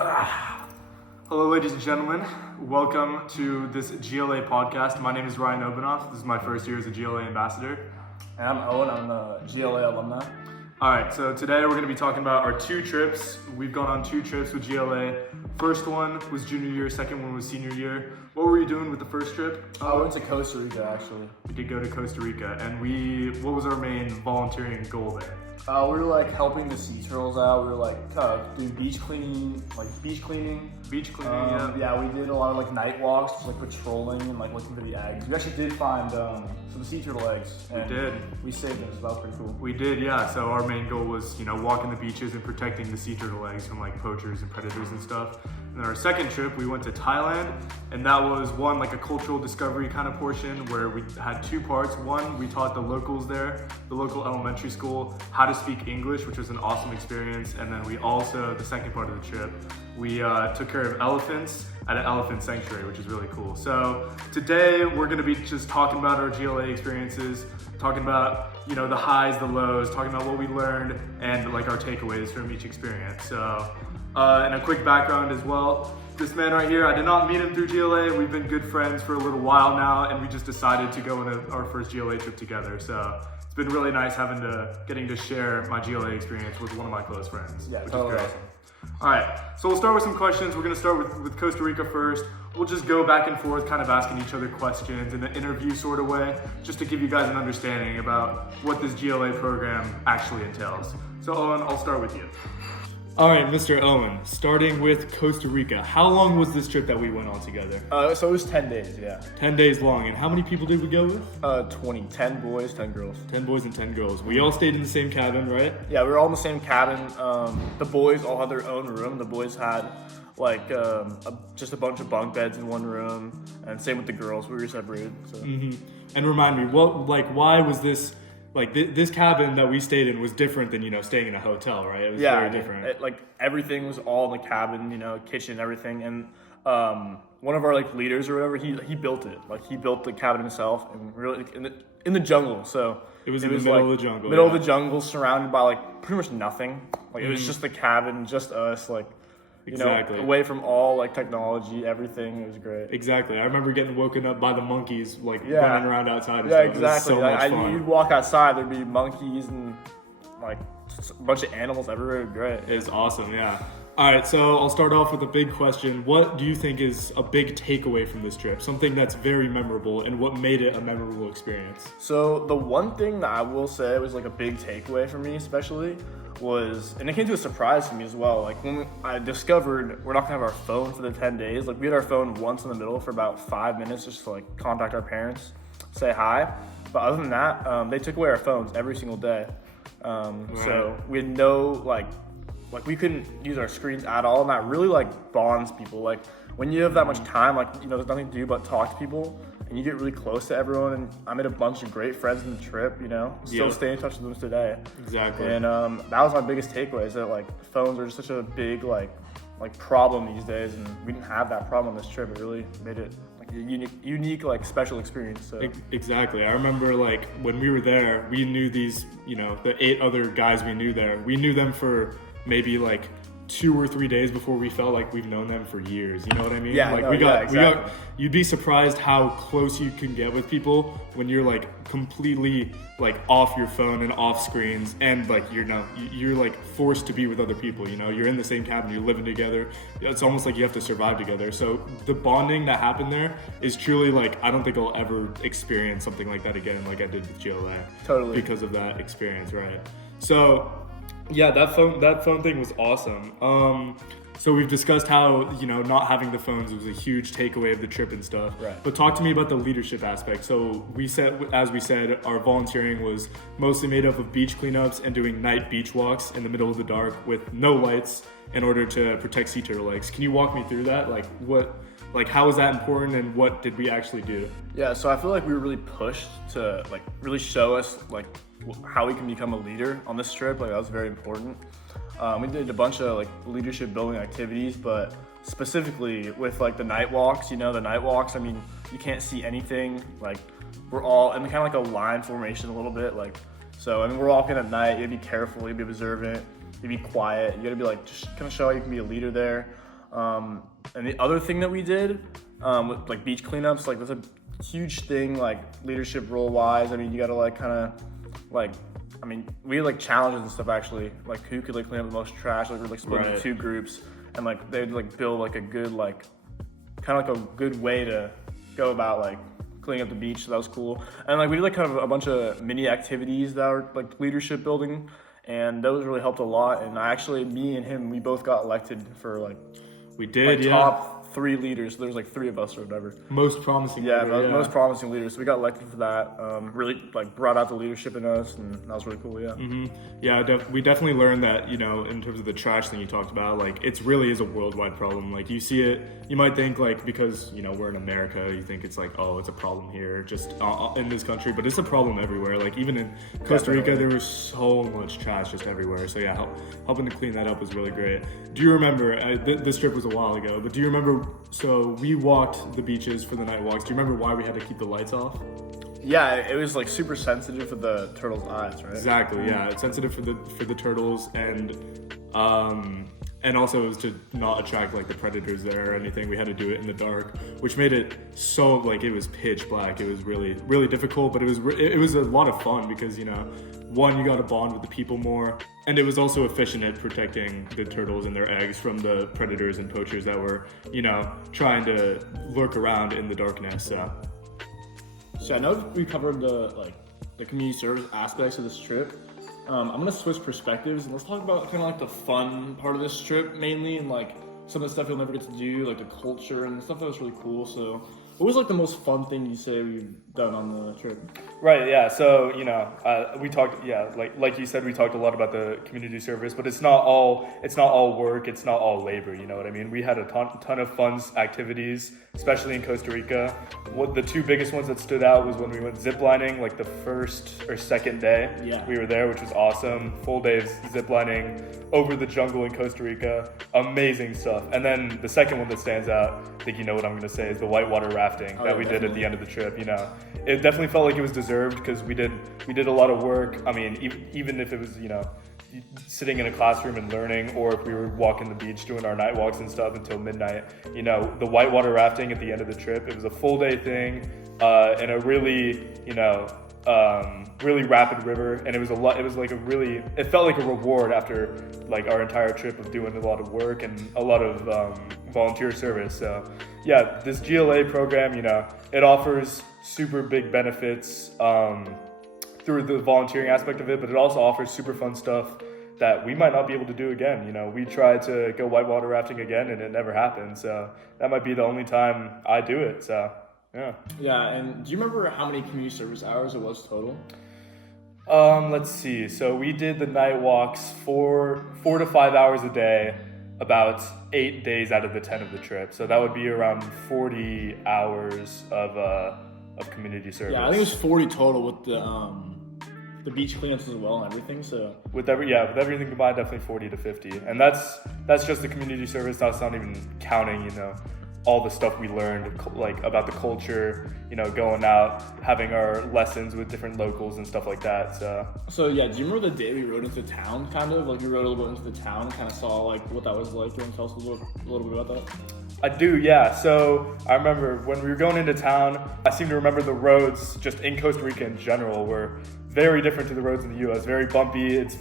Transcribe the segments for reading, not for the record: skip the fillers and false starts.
Hello, ladies and gentlemen. Welcome to this GLA podcast. My name is Ryan Obanoff. This is my first year as a GLA ambassador. And I'm Owen. I'm a GLA alumni. All right, so today we're going to be talking about our 2 trips. We've gone on 2 trips with GLA. First one was junior year, second one was senior year. What were you doing with the first trip? I went to Costa Rica, actually. We did go to Costa Rica, and what was our main volunteering goal there? We were like helping the sea turtles out. We were like doing beach cleaning. Yeah, we did a lot of like night walks, just like patrolling and like looking for the eggs. We actually did find some sea turtle eggs. We did. We saved them, so that was pretty cool. We did, yeah. So our main goal was, walking the beaches and protecting the sea turtle eggs from like poachers and predators and stuff. And then our second trip, we went to Thailand, and that was one like a cultural discovery kind of portion where we had 2 parts. One, we taught the locals there, the local elementary school, how to speak English, which was an awesome experience. And then we also, the second part of the trip, we took care of elephants at an elephant sanctuary, which is really cool. So today we're gonna be just talking about our GLA experiences, talking about, the highs, the lows, talking about what we learned and like our takeaways from each experience. So, and a quick background as well. This man right here, I did not meet him through GLA. We've been good friends for a little while now, and we just decided to go on our first GLA trip together. So it's been really nice getting to share my GLA experience with one of my close friends. Yeah, which totally is great. awesome. All right, so we'll start with some questions. We're gonna start with Costa Rica first. We'll just go back and forth, kind of asking each other questions in an interview sort of way, just to give you guys an understanding about what this GLA program actually entails. So Owen, I'll start with you. All right, Mr. Owen, starting with Costa Rica. How long was this trip that we went on together? So it was 10 days, yeah. 10 days long. And how many people did we go with? 20. 10 boys, 10 girls. 10 boys and 10 girls. We all stayed in the same cabin, right? Yeah, we were all in the same cabin. The boys all had their own room. The boys had just a bunch of bunk beds in one room, and same with the girls. We were separated. So. Mm-hmm. And remind me, why was this? This cabin that we stayed in was different than, staying in a hotel, right? It was very different. Everything was all in the cabin, kitchen, everything. And one of our leaders or whatever, he built it. He built the cabin himself, and really in the jungle. So it was in the middle of the jungle. Middle of the jungle, surrounded by pretty much nothing. It was just the cabin, just us, exactly. Away from all technology, everything. It was great. Exactly. I remember getting woken up by the monkeys running around outside. Yeah, exactly. It was so much fun. You'd walk outside, there'd be monkeys and a bunch of animals everywhere. It was great. It's awesome, yeah. All right, so I'll start off with a big question. What do you think is a big takeaway from this trip? Something that's very memorable, and what made it a memorable experience? So the one thing that I will say was a big takeaway for me, especially, was, and it came to a surprise to me as well, when I discovered we're not gonna have our phone for the 10 days. We had our phone once in the middle for about 5 minutes just to contact our parents, say hi. But other than that, they took away our phones every single day. So we had no we couldn't use our screens at all, and that really bonds people. When you have that much time, there's nothing to do but talk to people, and you get really close to everyone. And I made a bunch of great friends in the trip, still stay in touch with them today. Exactly. And that was my biggest takeaway, is that phones are just such a big problem these days, and we didn't have that problem on this trip. It really made it a unique special experience. So. Exactly. I remember when we were there, we knew these, the 8 other guys we knew there. We knew them for maybe 2 or 3 days before we felt like we've known them for years. You know what I mean? Yeah, you'd be surprised how close you can get with people when you're completely off your phone and off screens, and you're forced to be with other people. You're in the same cabin, you're living together. It's almost like you have to survive together. So the bonding that happened there is truly I don't think I'll ever experience something like that again, like I did with GLA. Totally. Because of that experience, right? So yeah, that phone thing was awesome. So we've discussed how, not having the phones was a huge takeaway of the trip and stuff. Right. But talk to me about the leadership aspect. So as we said, our volunteering was mostly made up of beach cleanups and doing night beach walks in the middle of the dark with no lights in order to protect sea turtle eggs. Can you walk me through that? How is that important, and what did we actually do? Yeah, so I feel we were really pushed to really show us how we can become a leader on this trip. That was very important. We did a bunch of leadership building activities, but specifically with the night walks. The night walks, you can't see anything. We're all in kind of a line formation a little bit. So we're walking at night. You gotta be careful. You gotta be observant. You gotta be quiet. You gotta be just kind of show how you can be a leader there. And the other thing that we did with like beach cleanups, like that's a huge thing, like leadership role wise. I mean, you gotta like kind of like, I mean, we had like challenges and stuff actually, like who could like clean up the most trash. Like we're like split into 2 groups, and like they'd like build like a good like kind of like a good way to go about like cleaning up the beach. So that was cool. And like we did like kind of a bunch of mini activities that were like leadership building, and those really helped a lot. And I actually, me and him, we both got elected for like We did, top 3 leaders. There was like 3 of us or whatever. Most promising. Yeah, leader, most promising leaders. So we got elected for that. Really like brought out the leadership in us, and that was really cool. Yeah. Mm-hmm. Yeah, we definitely learned that, you know, in terms of the trash thing you talked about, like it's really is a worldwide problem. Like you see it, you might think like because, you know, we're in America, you think it's like, oh, it's a problem here just in this country, but it's a problem everywhere. Like even in Costa Rica, there was so much trash just everywhere. So yeah, helping to clean that up was really great. Do you remember, this trip was a while ago, but do you remember, so we walked the beaches for the night walks. Do you remember why we had to keep the lights off? Yeah, it was like super sensitive for the turtle's eyes, right? Exactly. Yeah, it's sensitive for the turtles, and also it was to not attract like the predators there or anything. We had to do it in the dark, which made it so like it was pitch black. It was really really difficult, but it was a lot of fun because, you know, one, you got to bond with the people more, and it was also efficient at protecting the turtles and their eggs from the predators and poachers that were, you know, trying to lurk around in the darkness. So I know we covered the community service aspects of this trip. I'm gonna switch perspectives and let's talk about kind of like the fun part of this trip mainly, and like some of the stuff you'll never get to do, like the culture and the stuff that was really cool. So what was like the most fun thing you say we've done on the trip? Right, yeah. So, you know, we talked, yeah, like you said, we talked a lot about the community service, but it's not all work, it's not all labor, you know what I mean? We had a ton of fun activities, especially in Costa Rica. The 2 biggest ones that stood out was when we went ziplining, like the first or second day we were there, which was awesome. Full day of ziplining over the jungle in Costa Rica. Amazing stuff. And then the second one that stands out, I think you know what I'm gonna say, is the whitewater rafting that we did at the end of the trip. You know, it definitely felt like it was deserved because we did a lot of work. I mean, even if it was, you know, sitting in a classroom and learning, or if we were walking the beach doing our night walks and stuff until midnight, you know, the whitewater rafting at the end of the trip, it was a full day thing in a really, you know, really rapid river, and it felt like a reward after like our entire trip of doing a lot of work and a lot of volunteer service. So yeah, this GLA program, you know, it offers super big benefits through the volunteering aspect of it, but it also offers super fun stuff that we might not be able to do again. You know, we tried to go whitewater rafting again and it never happened, so that might be the only time I do it. So yeah, and do you remember how many community service hours it was total? Let's see. So we did the night walks 4 to 5 hours a day, about 8 days out of the 10 of the trip. So that would be around 40 hours of community service. Yeah, I think it was 40 total with the beach cleanups as well and everything. So with everything combined, definitely 40 to 50. And that's just the community service. That's not even counting, you know, all the stuff we learned, like about the culture, you know, going out, having our lessons with different locals and stuff like that. So yeah, do you remember the day we rode into town, kind of? Like we rode a little bit into the town and kind of saw like what that was like. Do you want to tell us a little bit about that? I do, yeah. So I remember when we were going into town, I seem to remember the roads just in Costa Rica in general were very different to the roads in the U.S. Very bumpy. It's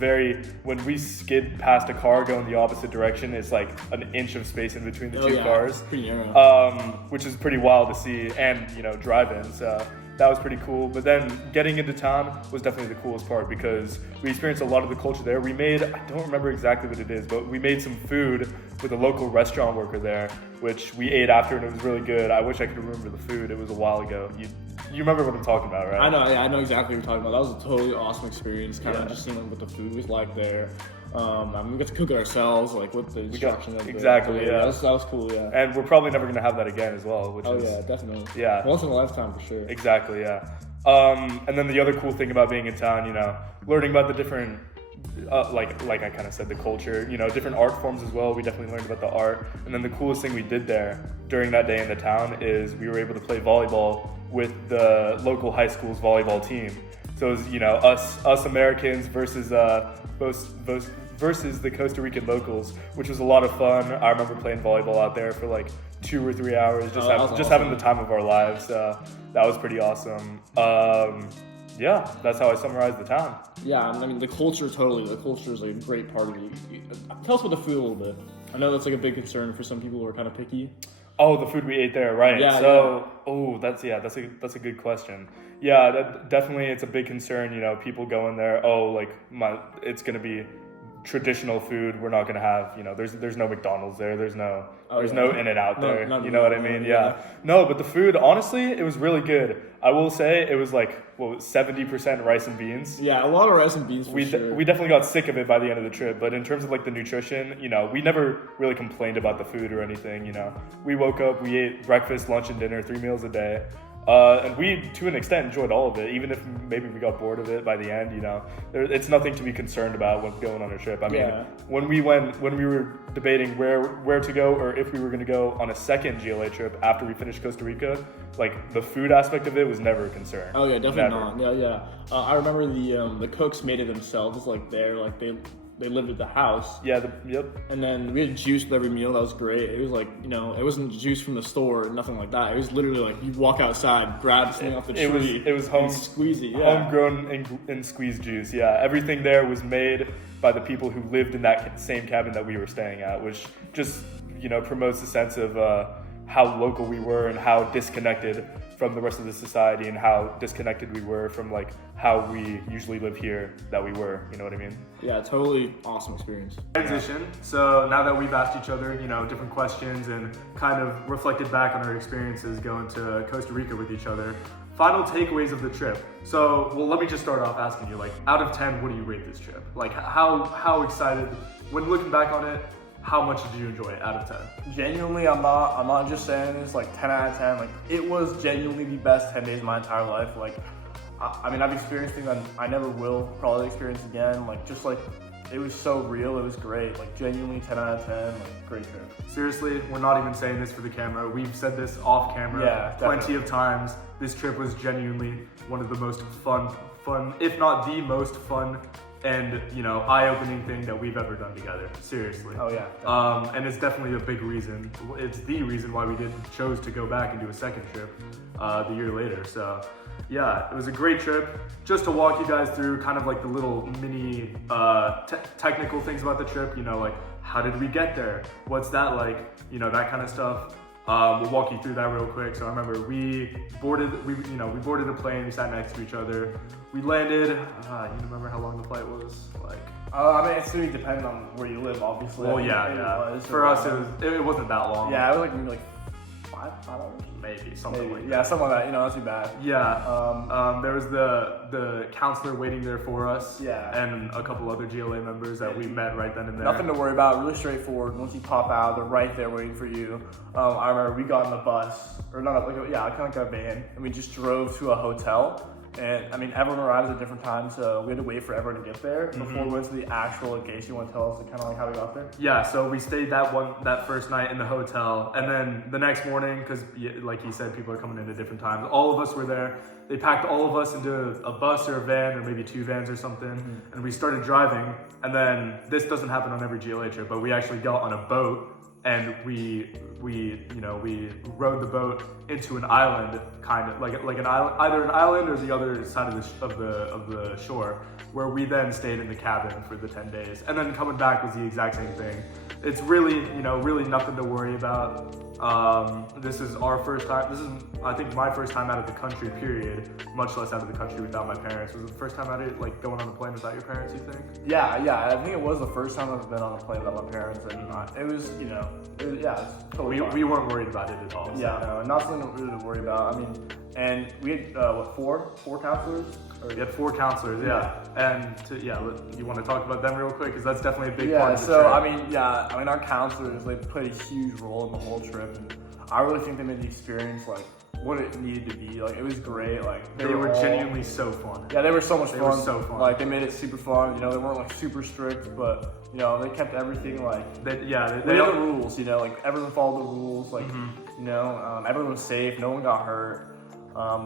when we skid past a car going the opposite direction, it's like an inch of space in between the two cars. Pretty narrow. Which is pretty wild to see, and, you know, drive-ins. That was pretty cool. But then getting into town was definitely the coolest part because we experienced a lot of the culture there. We made, I don't remember exactly what it is, but we made some food with a local restaurant worker there, which we ate after, and it was really good. I wish I could remember the food. It was a while ago. You remember what I'm talking about, right? I know exactly what you're talking about. That was a totally awesome experience, kind of just seeing what the food was like there. We got to cook it ourselves, like with the instructions. Exactly, yeah. That was cool, yeah. And we're probably never going to have that again as well, which is... yeah, definitely. Yeah. Once in a lifetime for sure. Exactly, yeah. And then the other cool thing about being in town, you know, learning about the different, like I kind of said, the culture, you know, different art forms as well. We definitely learned about the art. And then the coolest thing we did there during that day in the town is we were able to play volleyball with the local high school's volleyball team. So it was, you know, us Americans versus versus the Costa Rican locals, which was a lot of fun. I remember playing volleyball out there for like 2 or 3 hours, just having the time of our lives. That was pretty awesome. Yeah, that's how I summarize the town. Yeah, I mean the culture is like a great part of it. Tell us about the food a little bit. I know that's like a big concern for some people who are kind of picky. Oh, the food we ate there, right? Yeah. So, that's a good question. Yeah, definitely it's a big concern. You know, people go in there. Oh, like it's gonna be traditional food. We're not gonna have. You know, there's no McDonald's there. There's no In-N-Out there. You know what I mean? Yeah. No, but the food, honestly, it was really good. I will say it was like 70% rice and beans. Yeah, a lot of rice and beans for sure. We definitely got sick of it by the end of the trip, but in terms of like the nutrition, you know, we never really complained about the food or anything, you know. We woke up, we ate breakfast, lunch, and dinner, 3 meals a day. And we, to an extent, enjoyed all of it, even if maybe we got bored of it by the end, you know. It's nothing to be concerned about when going on a trip. I mean, when we were debating where to go or if we were going to go on a second GLA trip after we finished Costa Rica, like the food aspect of it was never a concern. Oh yeah, definitely not. Yeah. I remember the cooks made it themselves, like they lived at the house. Yeah, yep. And then we had juice with every meal. That was great. It was like, you know, it wasn't juice from the store or nothing like that. It was literally like you walk outside, grab something off the tree. It was home and squeeze it. Yeah. Homegrown and squeezed juice. Yeah, everything there was made by the people who lived in that same cabin that we were staying at, which just, you know, promotes the sense of how local we were and how disconnected from the rest of the society and how disconnected we were from like how we usually live here that we were, you know what I mean? Yeah, totally awesome experience. Transition. So now that we've asked each other, you know, different questions and kind of reflected back on our experiences going to Costa Rica with each other, final takeaways of the trip. So, well, let me just start off asking you, like, out of 10, what do you rate this trip? Like, how excited, when looking back on it, how much did you enjoy it out of 10? Genuinely, I'm not just saying this like 10 out of 10. Like, it was genuinely the best 10 days of my entire life. Like, I mean, I've experienced things I never will probably experience again. Like, just like, it was so real. It was great. Like, genuinely 10 out of 10. Like, great trip. Seriously, we're not even saying this for the camera. We've said this off camera plenty of times. This trip was genuinely one of the most fun, if not the most fun and, you know, eye-opening thing that we've ever done together. Seriously. Oh yeah. And it's definitely a big reason. It's the reason why we chose to go back and do a second trip the year later. So yeah, it was a great trip. Just to walk you guys through kind of like the little mini technical things about the trip, you know, like how did we get there? What's that like? You know, that kind of stuff. We'll walk you through that real quick. So I remember we boarded a plane. We sat next to each other. We landed. You remember how long the flight was? Like, I mean, it's really dependent on where you live, obviously. Well, yeah. For us, it wasn't that long. Yeah, it was like maybe like 5 hours. Maybe something like that. Yeah, something like that. You know, not too bad. Yeah. There was the counselor waiting there for us. Yeah. And a couple other GLA members that we met right then and there. Nothing to worry about. Really straightforward. Once you pop out, they're right there waiting for you. I remember we got in the bus, or not like kind of like a van, and we just drove to a hotel. And I mean, everyone arrives at different times, so we had to wait for everyone to get there before we went to the actual location. You want to tell us kind of like how we got there? Yeah, so we stayed that first night in the hotel, and then the next morning, because like he said, people are coming in at different times. All of us were there. They packed all of us into a bus or a van, or maybe 2 vans or something, and we started driving. And then this doesn't happen on every GLA trip, but we actually got on a boat. And we rode the boat into an island, kind of like an island, either an island or the other side of the shore, where we then stayed in the cabin for the 10 days. And then coming back was the exact same thing. It's really nothing to worry about. This is our first time. This is, I think, my first time out of the country, period. Much less out of the country without my parents. Was it the first time out of like going on a plane without your parents, you think? Yeah. I think it was the first time I've been on a plane without my parents, and it was, it's totally fine. We weren't worried about it at all. So. Yeah, no, not something really to worry about. I mean, and we had four counselors. We had 4 counselors, yeah. And you want to talk about them real quick, because that's definitely a big part of the trip. I mean, our counselors, they played a huge role in the whole trip, and I really think they made the experience like what it needed to be. Like, it was great. Like, they were genuinely so fun. Yeah, they were so much fun. They were so fun. Like, they made it super fun. You know, they weren't like super strict, but they kept everything like they had the rules. Like everyone followed the rules. Like everyone was safe. No one got hurt.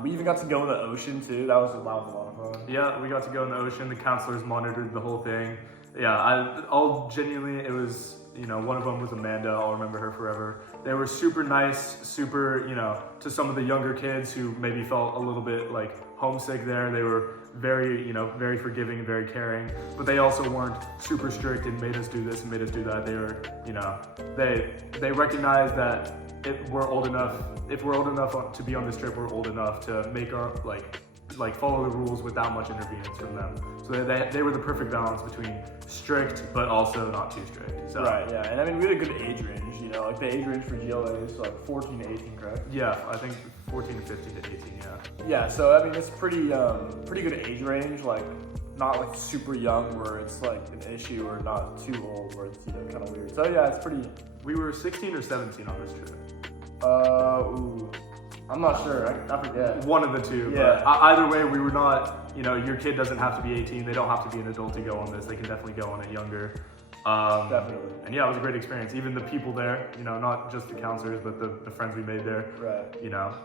We even got to go in the ocean too. That was a lot of fun. Yeah, we got to go in the ocean. The counselors monitored the whole thing. I'll genuinely, it was, one of them was Amanda. I'll remember her forever. They were super nice, super, to some of the younger kids who maybe felt a little bit like homesick there. They were very, very forgiving and very caring, but they also weren't super strict and made us do this and made us do that. They were, they recognized that if we're old enough to be on this trip, we're old enough to make our, like follow the rules without much interference from them. So they were the perfect balance between strict but also not too strict. So. Right, yeah, and I mean we had a good age range, like the age range for GLA is like 14 to 18, correct? Yeah, I think 14 to 15 to 18, yeah. Yeah, so I mean it's pretty good age range, like not like super young where it's like an issue, or not too old where it's kind of weird. So yeah, it's pretty. We were 16 or 17 on this trip. I'm not sure. I forget. One of the two. Yeah. But either way, we were not. Your kid doesn't have to be 18. They don't have to be an adult to go on this. They can definitely go on it younger. Definitely. And yeah, it was a great experience. Even the people there, not just the counselors, but the friends we made there. Right.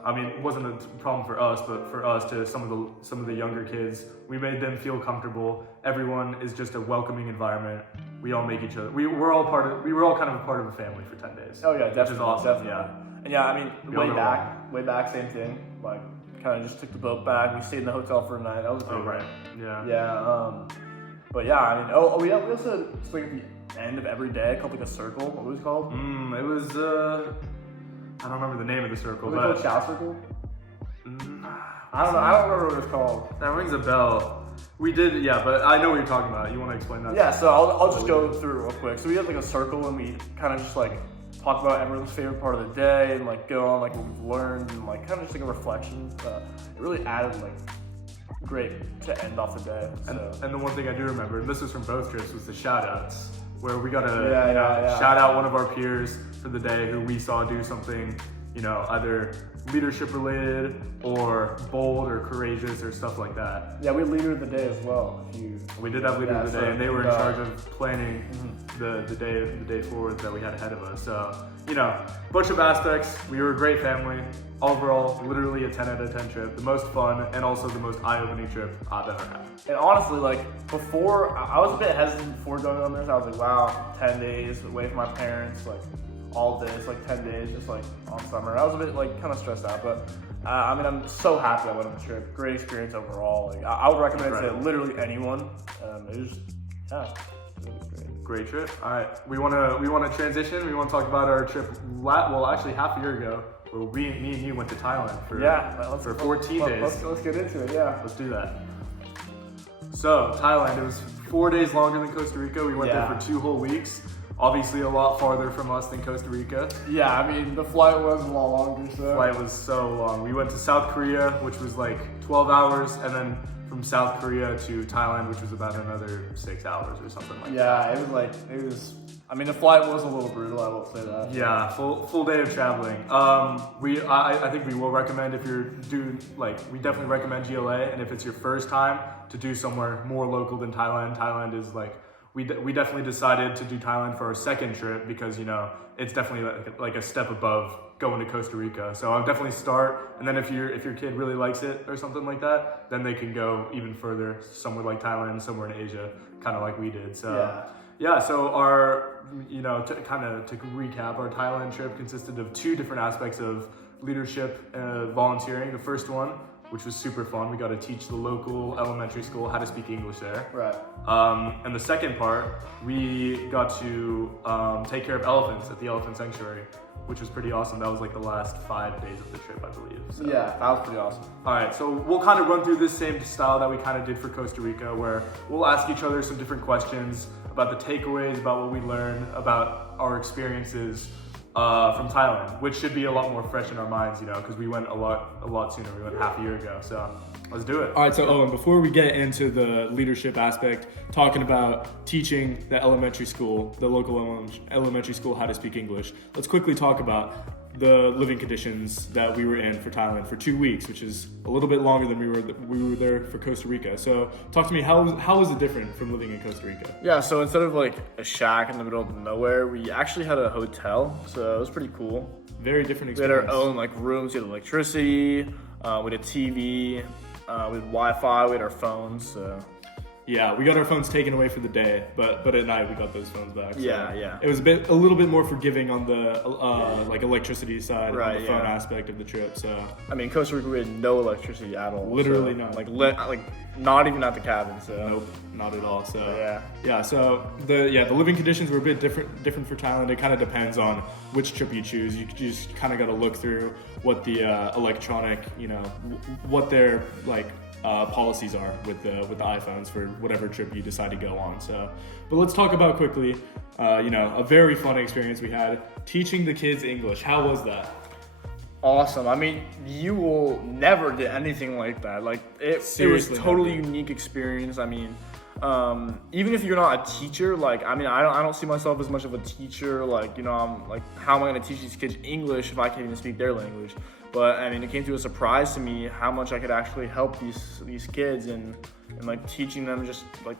I mean, it wasn't a problem for us, but for us, to some of the younger kids, we made them feel comfortable. Everyone is just a welcoming environment. We all make each other. We were all kind of a part of a family for 10 days. Oh yeah, definitely. Which is awesome. Definitely. Yeah. And yeah, I mean, We all way back, same thing. Like, kind of just took the boat back. We stayed in the hotel for a night. That was great. Oh right. Yeah. Yeah. But yeah, I mean, we also like at the end of every day, called like a circle. What was it called? It was I don't remember the name of the circle, Was it but called Chow Circle? I don't know. I don't remember what it was called. that rings a bell. We did, yeah, but I know what you're talking about. You want to explain that? Yeah. So I'll just go through it real quick. So we had like a circle, and we kind of just like talk about everyone's favorite part of the day, and like go on like what we've learned, and like kind of just like a reflection. It really added like great to end off the day. So. And the one thing I do remember, and this is from both trips, was the shout outs, where we got to Yeah. shout out one of our peers for the day who we saw do something, either leadership related or bold or courageous or stuff like that. Yeah, we had leader of the day as well. We did have leader of the day, and they were in so- charge of planning the day forward that we had ahead of us. So, bunch of aspects. We were a great family. Overall, literally a 10 out of 10 trip. The most fun and also the most eye-opening trip I've ever had. And honestly, like before, I was a bit hesitant before going on this. I was like, wow, 10 days away from my parents, like all this, like 10 days, just like on summer. I was a bit like kind of stressed out, but I mean, I'm so happy I went on the trip. Great experience overall. Like I would recommend it to literally anyone. It was, it was great. Great trip. All right, we want to transition. We want to talk about our trip. Well, actually, half a year ago, where me and you went to Thailand for 14 days. Let's get into it. Yeah. Let's do that. So Thailand, it was 4 days longer than Costa Rica. We went there for 2 whole weeks. Obviously, a lot farther from us than Costa Rica. Yeah, I mean the flight was a lot longer. So. The flight was so long. We went to South Korea, which was like 12 hours, and then from South Korea to Thailand, which was about another 6 hours or something like that. Yeah, it was. I mean, the flight was a little brutal. I will say that. Yeah, full day of traveling. I think we will recommend if you're we definitely recommend GLA, and if it's your first time to do somewhere more local than Thailand. Thailand is like we definitely decided to do Thailand for our second trip because it's definitely like a step above going to Costa Rica. So I'll definitely start, and then if your kid really likes it or something like that, then they can go even further, somewhere like Thailand, somewhere in Asia, kind of like we did. So yeah. So our to recap, our Thailand trip consisted of 2 different aspects of leadership and volunteering. The first one, which was super fun, we got to teach the local elementary school how to speak English there. Right. And the second part, we got to take care of elephants at the elephant sanctuary, which was pretty awesome. That was like the last 5 days of the trip, I believe. So. Yeah, that was pretty awesome. All right, so we'll kind of run through this same style that we kind of did for Costa Rica, where we'll ask each other some different questions about the takeaways, about what we learned, about our experiences from Thailand, which should be a lot more fresh in our minds, because we went a lot sooner. We went half a year ago, so let's do it. All right, so Owen, before we get into the leadership aspect, talking about teaching the local elementary school how to speak English, let's quickly talk about the living conditions that we were in for Thailand for 2 weeks, which is a little bit longer than we were there for Costa Rica. So talk to me, how was it different from living in Costa Rica? Yeah, so instead of like a shack in the middle of nowhere, we actually had a hotel, so it was pretty cool. Very different We had experience. our own like rooms, we had electricity, we had a TV, we had Wi-Fi, we had our phones, so. Yeah, we got our phones taken away for the day, but at night we got those phones back. So Yeah. It was a little bit more forgiving on the like electricity side, Right, on the phone yeah. aspect of the trip. So I mean, Costa Rica, we had no electricity at all. Literally so, none. Like not even at the cabin. So nope, not at all. So Yeah. So the living conditions were a bit different for Thailand. It kind of depends on which trip you choose. You just kind of got to look through what the electronic, what their like policies are with the iPhones for whatever trip you decide to go on. So, but let's talk about quickly, a very fun experience we had teaching the kids English. How was that? Awesome. I mean, you will never get anything like that. Like it was Seriously, totally never. unique experience. I mean, even if you're not a teacher, like I don't see myself as much of a teacher. Like I'm like, how am I going to teach these kids English if I can't even speak their language? But I mean, it came to a surprise to me how much I could actually help these kids and like teaching them just like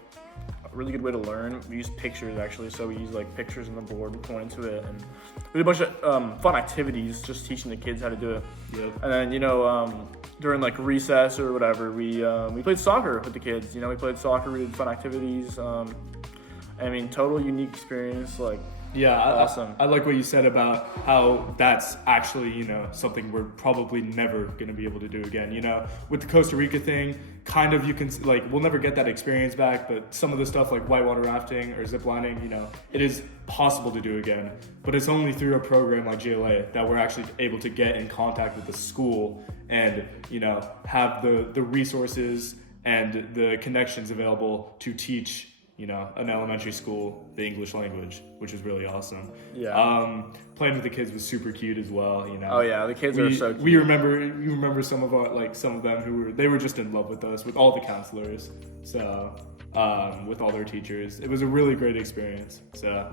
a really good way to learn. We use pictures actually, so we use like pictures on the board, we point into it, and we did a bunch of fun activities just teaching the kids how to do it. Yep. And then during like recess or whatever, we played soccer with the kids. We played soccer, we did fun activities. I mean, total unique experience. Like Yeah, awesome. I like what you said about how that's actually, something we're probably never going to be able to do again. With the Costa Rica thing, kind of you can, like, we'll never get that experience back, but some of the stuff like whitewater rafting or zip lining, it is possible to do again. But it's only through a program like GLA that we're actually able to get in contact with the school and, have the resources and the connections available to teach an elementary school, the English language, which is really awesome. Yeah. Playing with the kids was super cute as well. Oh yeah, the kids are so cute. You remember some of them they were just in love with us, with all the counselors. So, with all their teachers, it was a really great experience. So,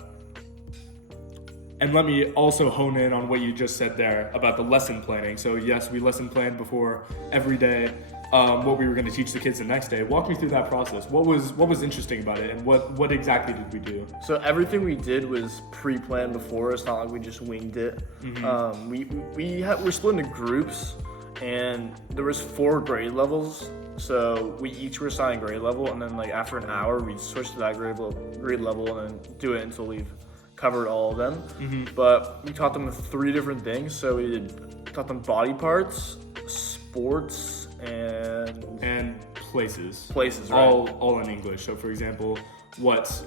and let me also hone in on what you just said there about the lesson planning. So yes, we lesson planned before every day. What we were going to teach the kids the next day. Walk me through that process. What was interesting about it, and what exactly did we do? So everything we did was pre-planned before. It's not like we just winged it. Mm-hmm. We're split into groups, and there was 4 grade levels. So we each were assigned a grade level, and then like after an hour, we'd switch to that grade level, and then do it until we've covered all of them. Mm-hmm. But we taught them 3 different things. So we taught them body parts, sports, and places, right? all in English. So for example, what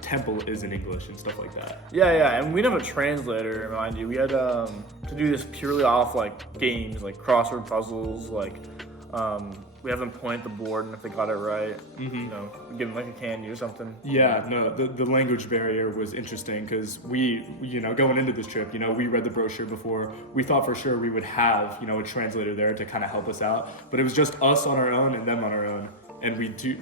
temple is in English and stuff like that. Yeah, and we didn't have a translator, mind you. We had to do this purely off like games, like crossword puzzles. Like we have them point at the board, and if they got it right, we give them like a candy or something. Yeah, no, the language barrier was interesting because we, going into this trip, we read the brochure before. We thought for sure we would have, a translator there to kind of help us out, but it was just us on our own and them on our own. And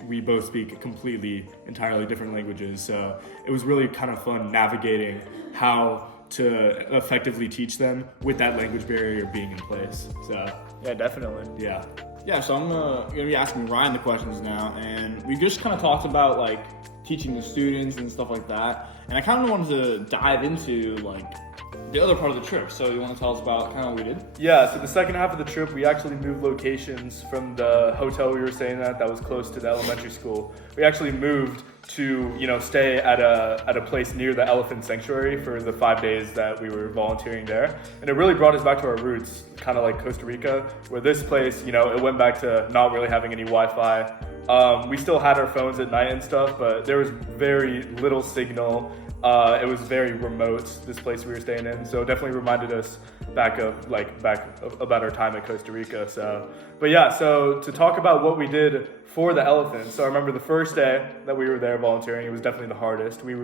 we both speak entirely different languages. So it was really kind of fun navigating how to effectively teach them with that language barrier being in place. So yeah, definitely. Yeah. Yeah, so I'm gonna be asking Ryan the questions now, and we just kind of talked about like teaching the students and stuff like that, and I kind of wanted to dive into like the other part of the trip. So you want to tell us about kind of what we did? Yeah, so the second half of the trip, we actually moved locations from the hotel we were staying at that was close to the elementary school. We actually moved to, stay at a place near the elephant sanctuary for the 5 days that we were volunteering there. And it really brought us back to our roots, kind of like Costa Rica, where this place, it went back to not really having any Wi-Fi. We still had our phones at night and stuff, but there was very little signal. It was very remote, this place we were staying in, so it definitely reminded us back about our time at Costa Rica. So to talk about what we did for the elephants. So I remember the first day that we were there volunteering, it was definitely the hardest. We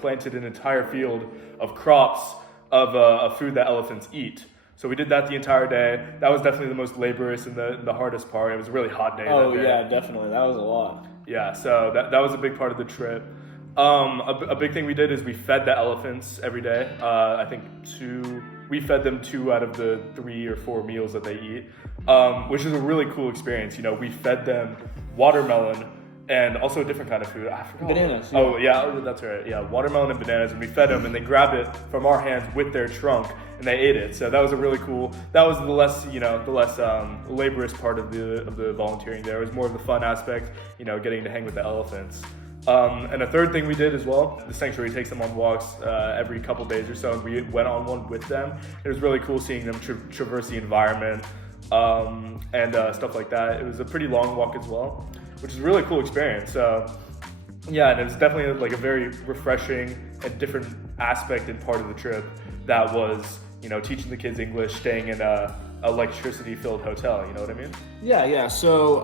planted an entire field of crops of food that elephants eat. So we did that the entire day. That was definitely the most laborious and the hardest part. It was a really hot day that day. Yeah, definitely. That was a lot. Yeah, so that was a big part of the trip. A big thing we did is we fed the elephants every day. We fed them 2 out of the 3 or 4 meals that they eat, which is a really cool experience. We fed them watermelon and also a different kind of food. I forgot. Bananas, yeah. Oh yeah, that's right. Yeah, watermelon and bananas, and we fed them, and they grabbed it from our hands with their trunk, and they ate it. So that was a really cool. That was the less laborious part of the volunteering. There it was more of the fun aspect, getting to hang with the elephants. And a third thing we did as well, the sanctuary takes them on walks every couple days or so, and we went on one with them. It was really cool seeing them traverse the environment and stuff like that. It was a pretty long walk as well, which is a really cool experience. Yeah, and it was definitely like a very refreshing and different aspect and part of the trip that was, teaching the kids English, staying in a electricity-filled hotel, you know what I mean? Yeah. So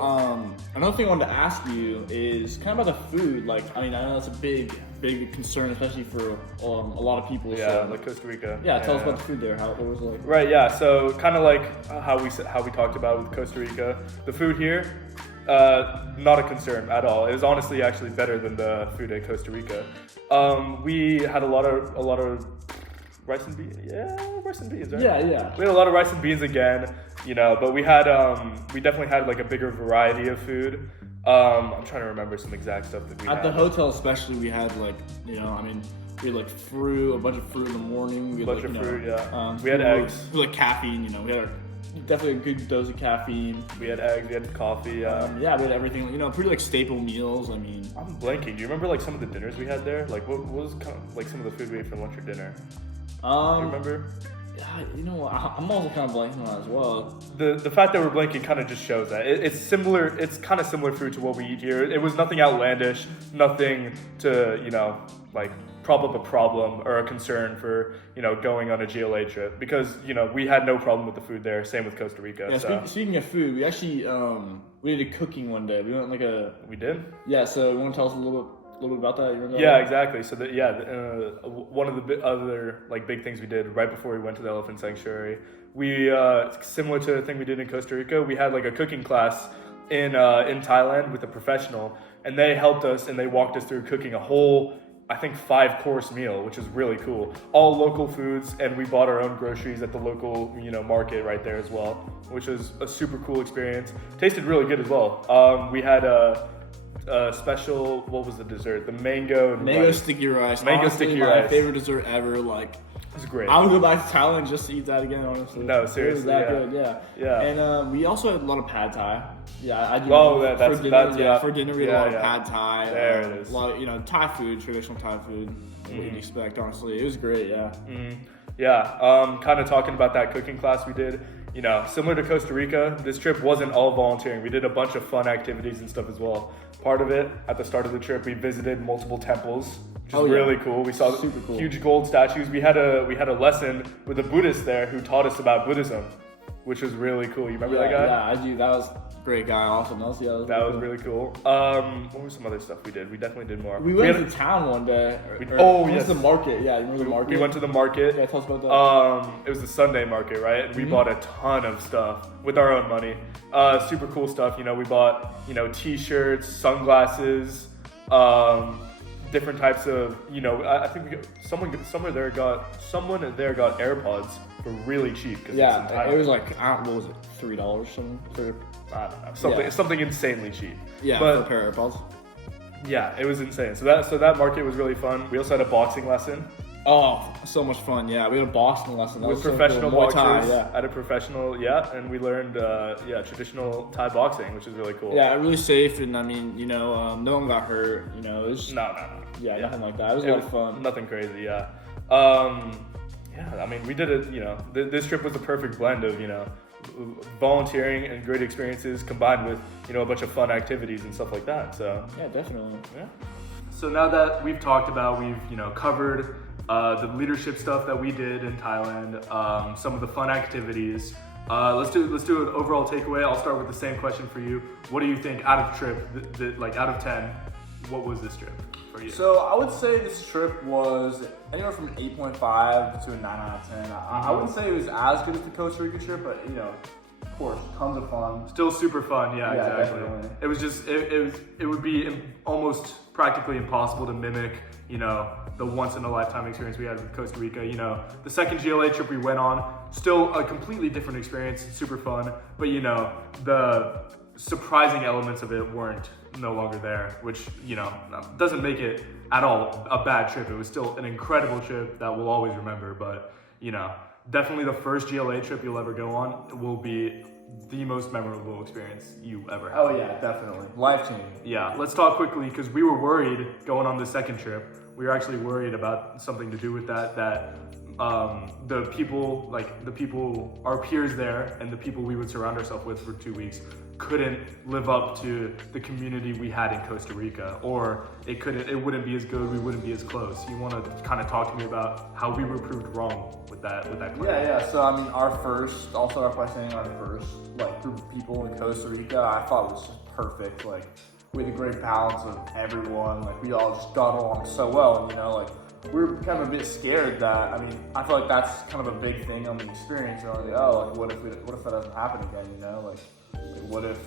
another thing I wanted to ask you is kind of about the food. I know that's a big concern, especially for a lot of people. Yeah, so, like Costa Rica. Yeah, tell us about the food there. How it was like. Right. Yeah. So kind of like how we talked about with Costa Rica, the food here, not a concern at all. It was honestly actually better than the food at Costa Rica. We had a lot of rice and beans. Yeah, rice and beans, right? Yeah. We had a lot of rice and beans again, but we had we definitely had like a bigger variety of food. I'm trying to remember some exact stuff that we had. At the hotel especially, we had we had like fruit, a bunch of fruit in the morning. We had fruit, yeah. We had food, eggs. We had caffeine, we had definitely a good dose of caffeine. We had eggs, we had coffee. Yeah, we had everything, pretty like staple meals. I'm blanking. Do you remember like some of the dinners we had there? Like what was kind of like some of the food we ate for lunch or dinner? Do you remember? Yeah, I'm also kind of blanking on that as well. The fact that we're blanking kind of just shows that it's similar. It's kind of similar food to what we eat here. It was nothing outlandish, nothing to like prop up a problem or a concern for going on a GLA trip, because we had no problem with the food there. Same with Costa Rica. Yeah. Speaking of food, we actually we did a cooking one day. We went We did. Yeah. So you want to tell us a little bit about that? You remember yeah, that? exactly. So one of the other big things we did right before we went to the elephant sanctuary, we similar to the thing we did in Costa Rica, we had like a cooking class in Thailand with a professional, and they helped us and they walked us through cooking a whole, I think, 5-course meal, which is really cool. All local foods, and we bought our own groceries at the local market right there as well, which was a super cool experience. Tasted really good as well. We had a special, what was the dessert? The mango rice. Sticky rice. Mango Honestly, sticky my rice. favorite dessert ever. It's great. I would go back to Thailand just to eat that again, honestly. No, seriously, It was that yeah. good, yeah. Yeah. And we also had a lot of pad thai. Yeah, I do. Oh, for dinner, for dinner we had a lot of pad thai. There it is. A lot of, Thai food, traditional Thai food. What you'd expect, honestly. It was great, yeah. Yeah, kind of talking about that cooking class we did. Similar to Costa Rica, this trip wasn't all volunteering. We did a bunch of fun activities and stuff as well. Part of it, at the start of the trip, we visited multiple temples, which is really cool. We saw super cool. Huge gold statues. We had a lesson with a Buddhist there who taught us about Buddhism, which was really cool. You remember that guy? Yeah, I do. That was a great guy. Awesome. That was really cool. What was some other stuff we did? We definitely did more. We went to town one day. Yes. The market. Yeah, you remember the market? We went to the market. Yeah, tell us about that. It was the Sunday market, right? And we bought a ton of stuff with our own money. Super cool stuff. We bought, t-shirts, sunglasses, different types of, I think someone there got AirPods for really cheap. Yeah, it was like, what was it, $3 something? I don't know, something insanely cheap. Yeah, but, for a pair of AirPods. Yeah, it was insane. So that market was really fun. We also had a boxing lesson. Oh, so much fun! Yeah, we had a boxing lesson with professional Muay boxers. Thai, yeah. At a professional, and we learned traditional Thai boxing, which is really cool. Yeah, really safe, and no one got hurt. It was no. Yeah, nothing like that. It was a lot of fun. Nothing crazy. Yeah. We did it. This trip was a perfect blend of volunteering and great experiences combined with a bunch of fun activities and stuff like that. So yeah, definitely. Yeah. So now that we've talked about, we've covered the leadership stuff that we did in Thailand, some of the fun activities. Let's do an overall takeaway. I'll start with the same question for you. What do you think out of trip, out of 10, what was this trip for you? So I would say this trip was anywhere from an 8.5 to a 9 out of 10. I wouldn't say it was as good as the Costa Rica trip, but of course, tons of fun. Still super fun, yeah, exactly. Definitely. It was just, it would be almost practically impossible to mimic, the once in a lifetime experience we had with Costa Rica. The second GLA trip we went on, still a completely different experience, super fun, but the surprising elements of it weren't no longer there, which, you know, doesn't make it at all a bad trip. It was still an incredible trip that we'll always remember, but, you know, definitely the first GLA trip you'll ever go on will be the most memorable experience you ever had. Oh yeah, definitely. Life-changing. Yeah, let's talk quickly because we were worried going on the second trip. We were actually worried about something to do with that the people, our peers there and the people we would surround ourselves with for 2 weeks couldn't live up to the community we had in Costa Rica, or it wouldn't be as good, we wouldn't be as close. You want to kind of talk to me about how we were proved wrong with that plan? Yeah. So I mean, I'll start off by saying our first like group of people in Costa Rica, I thought was just perfect. Like we had a great balance of everyone. Like we all just got along so well, and you know, like we were kind of a bit scared that, I mean, I feel like that's kind of a big thing on the experience. You know, like, oh, like what if that doesn't happen again? You know, like what if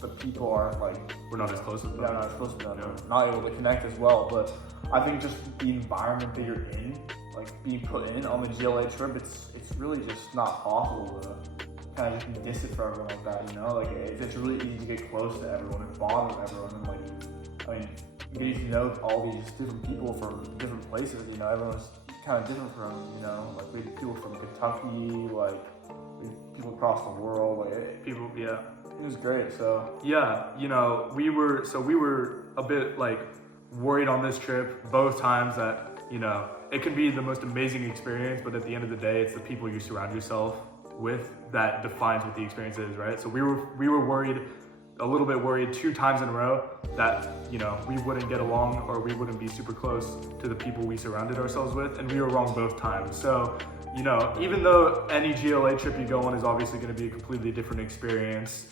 the people aren't like, we're not as close with them. Yeah, not as close with them. Yeah. Not able to connect as well. But I think just the environment that you're in, like being put in on the GLA trip, it's really just not possible to kind of just be distant from everyone like that. You know, like it's really easy to get close to everyone and bond with everyone, and like, I mean, you get to know all these different people from different places. You know, everyone's kind of different from, you know, like we had people from Kentucky, like we had people across the world, like People, yeah. It was great. So yeah, you know, we were a bit like worried on this trip both times that, you know, it can be the most amazing experience, but at the end of the day, it's the people you surround yourself with that defines what the experience is, right? So we were worried, a little bit worried 2 times in a row that, you know, we wouldn't get along or we wouldn't be super close to the people we surrounded ourselves with, and we were wrong both times. So, you know, even though any GLA trip you go on is obviously going to be a completely different experience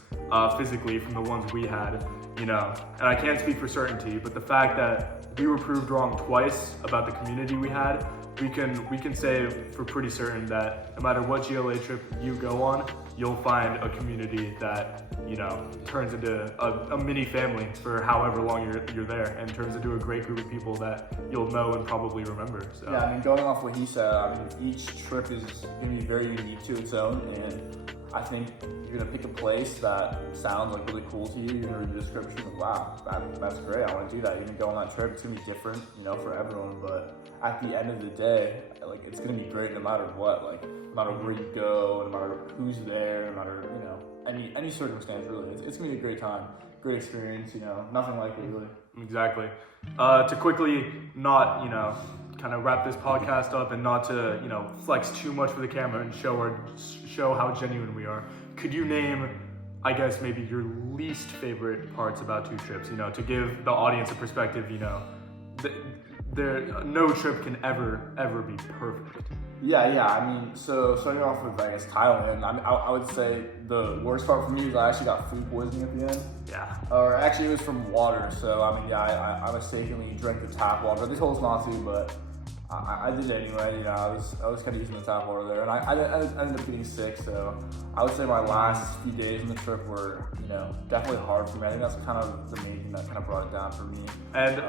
physically from the ones we had, you know, and I can't speak for certainty, but the fact that we were proved wrong twice about the community we had, we can say for pretty certain that no matter what GLA trip you go on, you'll find a community that, you know, turns into a mini family for however long you're there, and turns into a great group of people that you'll know and probably remember. So. Yeah, I mean, going off what he said, I mean, each trip is going to be very unique to its own, and I think you're going to pick a place that sounds like really cool to you. You're going to read the description and wow, that's great, I want to do that. You're going to go on that trip, it's going to be different, you know, for everyone, but at the end of the day, like, it's going to be great no matter what, like, no matter where you go, no matter who's there, no matter, you know, any circumstance, really. It's going to be a great time, great experience, you know, nothing like it, really. Exactly. To quickly not, you know, kind of wrap this podcast up and not to, you know, flex too much for the camera and show how genuine we are. Could you name, I guess, maybe your least favorite parts about 2 trips, you know, to give the audience a perspective, you know, no trip can ever be perfect. Yeah. I mean, so starting off with, I guess, Thailand, I would say the worst part for me is I actually got food poisoning at the end. Yeah. Or actually, it was from water. So, I mean, yeah, I mistakenly drank the tap water. They told us not to, but I did it anyway. You know, I was kind of using the tap water there, and I ended up getting sick. So I would say my last few days on the trip were, you know, definitely hard for me. I think that's kind of the main thing that kind of brought it down for me. And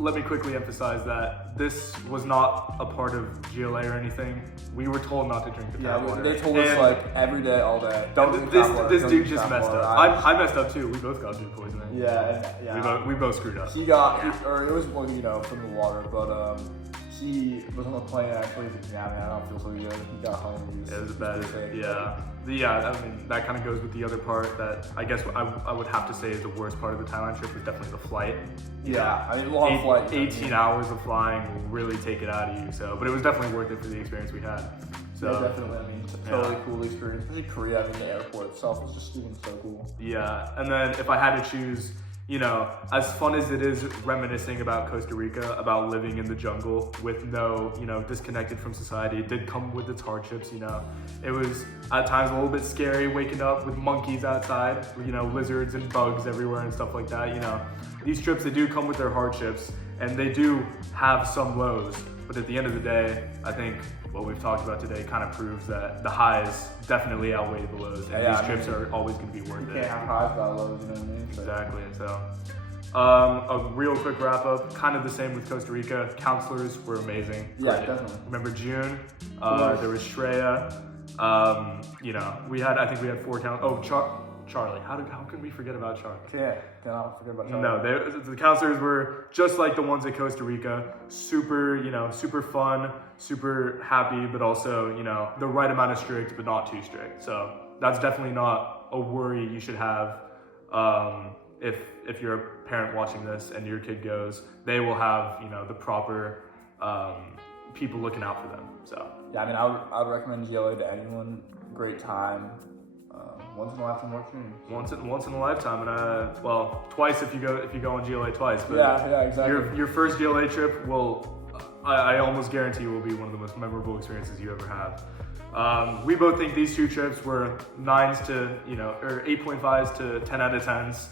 let me quickly emphasize that this was not a part of GLA or anything. We were told not to drink the tap water. They told us like every day, all day. Don't drink tap water. This dude just messed up. I messed up too. We both got food poisoning. Yeah. We both screwed up. He got, or it was, well, you know, from the water, but he was on the plane actually. Yeah, man, I don't feel so good. He got home. It was a bad. Yeah. I mean, that kind of goes with the other part that I guess I would have to say is the worst part of the Thailand trip was definitely the flight. Yeah, I mean, long flight. 18 hours of flying will really take it out of you. So, but it was definitely worth it for the experience we had. So yeah, definitely. I mean, totally cool experience. Especially Korea. I mean, the airport itself was just even so cool. Yeah, and then if I had to choose, you know, as fun as it is reminiscing about Costa Rica, about living in the jungle with no, you know, disconnected from society, it did come with its hardships, you know. It was at times a little bit scary waking up with monkeys outside, you know, lizards and bugs everywhere and stuff like that, you know. These trips, they do come with their hardships and they do have some lows, but at the end of the day, I think what we've talked about today kind of proves that the highs definitely outweigh the lows, and these trips are always going to be worth it. You can't have highs without lows, you know what I mean? Exactly. So, a real quick wrap up, kind of the same with Costa Rica. Counselors were amazing. Yeah, definitely. Remember June? There was Shreya. You know, I think we had 4 counselors. Charlie. How can we forget about Charlie? Yeah, cannot forget about Charlie. No, the counselors were just like the ones at Costa Rica. Super fun, super happy, but also, the right amount of strict, but not too strict. So that's definitely not a worry you should have. If you're a parent watching this and your kid goes, they will have, the proper people looking out for them. So Yeah, I mean, I would recommend GLA to anyone. Great time. Once in a lifetime opportunity. once in a lifetime, and twice if you go on GLA twice. But Yeah, exactly. Your first GLA trip I almost guarantee will be one of the most memorable experiences you ever have. We both think these two trips were 9s to or 8.5s to 10 out of 10s.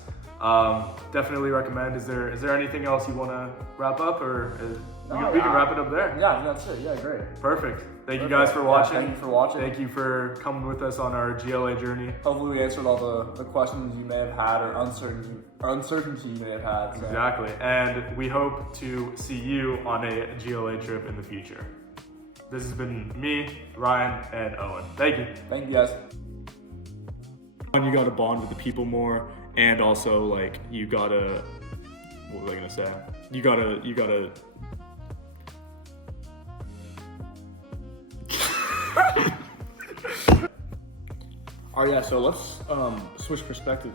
Definitely recommend. Is there anything else you want to wrap up, or we can wrap it up there? Yeah, that's it. Yeah, great. Perfect. Thank you guys for watching. Yeah, thank you for watching. Thank you for coming with us on our GLA journey. Hopefully we answered all the questions you may have had or uncertainty you may have had. So. Exactly. And we hope to see you on a GLA trip in the future. This has been me, Ryan, and Owen. Thank you. Thank you guys. You gotta bond with the people more, and also like you gotta, what was I gonna say? You gotta. Oh yeah, so let's switch perspective.